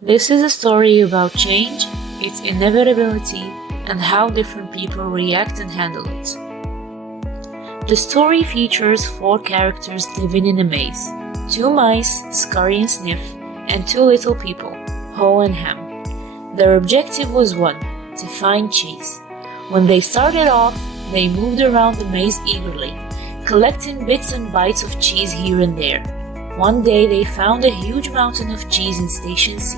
This is a story about change, its inevitability, and how different people react and handle it. The story features 4 characters living in a maze: 2 mice, Scurry and Sniff, and 2 little people, Ho and Ham. Their objective was one: to find cheese. When they started off, they moved around the maze eagerly, collecting bits and bites of cheese here and there. One day they found a huge mountain of cheese in Station C.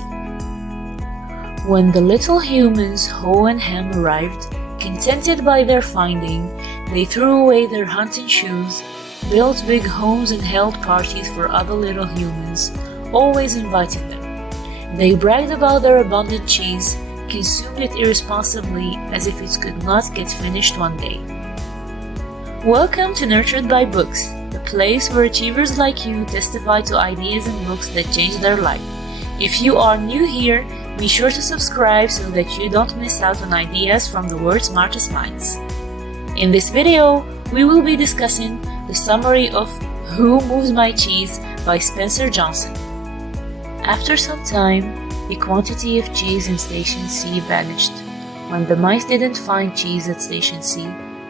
When the little humans, Ho and Ham, arrived, contented by their finding, they threw away their hunting shoes, built big homes and held parties for other little humans, always inviting them. They bragged about their abundant cheese, consumed it irresponsibly as if it could not get finished one day. Welcome to Nurtured by Books, the place where achievers like you testify to ideas and books that change their life. If you are new here, be sure to subscribe so that you don't miss out on ideas from the world's smartest minds. In this video, we will be discussing the summary of Who Moves My Cheese by Spencer Johnson. After some time, the quantity of cheese in Station C vanished. When the mice didn't find cheese at Station C,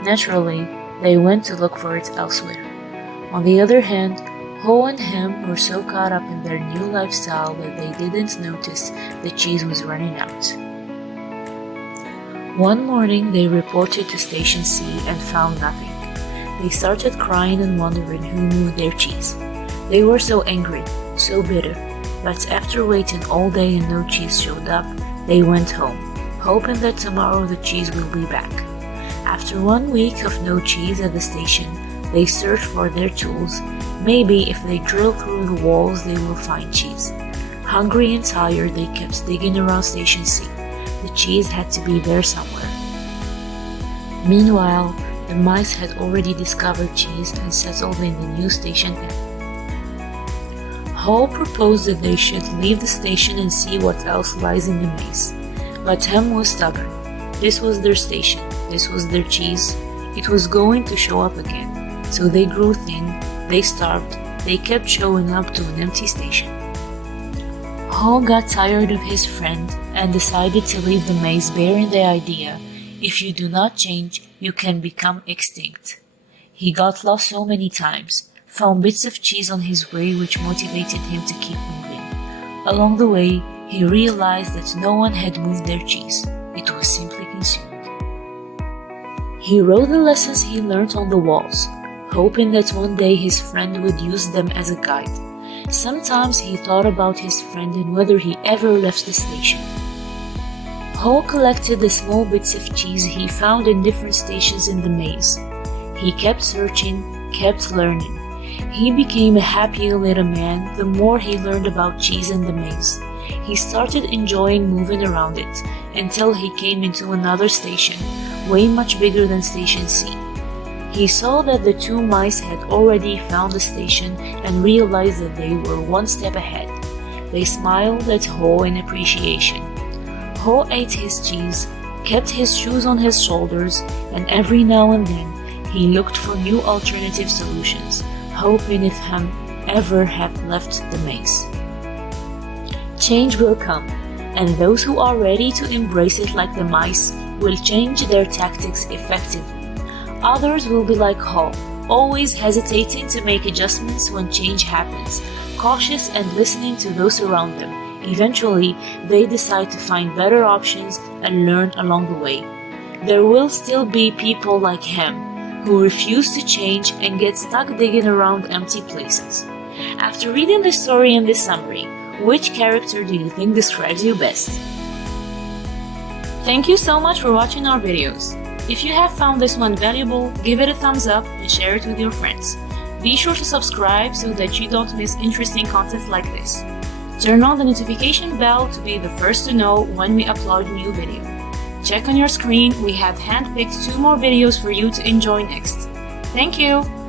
naturally, they went to look for it elsewhere. On the other hand, Ho and Ham were so caught up in their new lifestyle that they didn't notice the cheese was running out. One morning, they reported to Station C and found nothing. They started crying and wondering who moved their cheese. They were so angry, so bitter, but after waiting all day and no cheese showed up, they went home, hoping that tomorrow the cheese will be back. After 1 week of no cheese at the station, they searched for their tools. Maybe if they drill through the walls, they will find cheese. Hungry and tired, they kept digging around Station C. The cheese had to be there somewhere. Meanwhile, the mice had already discovered cheese and settled in the new Station M. Ho proposed that they should leave the station and see what else lies in the maze. But Ham was stubborn. This was their station. This was their cheese. It was going to show up again. So they grew thin, they starved, they kept showing up to an empty station. Ho got tired of his friend and decided to leave the maze, bearing the idea, if you do not change, you can become extinct. He got lost so many times, found bits of cheese on his way which motivated him to keep moving. Along the way, he realized that no one had moved their cheese. It was simply consumed. He wrote the lessons he learned on the walls, hoping that one day his friend would use them as a guide. Sometimes he thought about his friend and whether he ever left the station. Ho collected the small bits of cheese he found in different stations in the maze. He kept searching, kept learning. He became a happier little man the more he learned about cheese in the maze. He started enjoying moving around it until he came into another station, way much bigger than Station C. He saw that the 2 mice had already found the station and realized that they were 1 step ahead. They smiled at Ho in appreciation. Ho ate his cheese, kept his shoes on his shoulders, and every now and then he looked for new alternative solutions, hoping if Ham ever had left the maze. Change will come, and those who are ready to embrace it like the mice will change their tactics effectively. Others will be like Ho, always hesitating to make adjustments when change happens, cautious and listening to those around them. Eventually, they decide to find better options and learn along the way. There will still be people like Ham, who refuse to change and get stuck digging around empty places. After reading the story and this summary, which character do you think describes you best? Thank you so much for watching our videos. If you have found this one valuable, give it a thumbs up and share it with your friends. Be sure to subscribe so that you don't miss interesting content like this. Turn on the notification bell to be the first to know when we upload a new video. Check on your screen, we have handpicked 2 more videos for you to enjoy next. Thank you!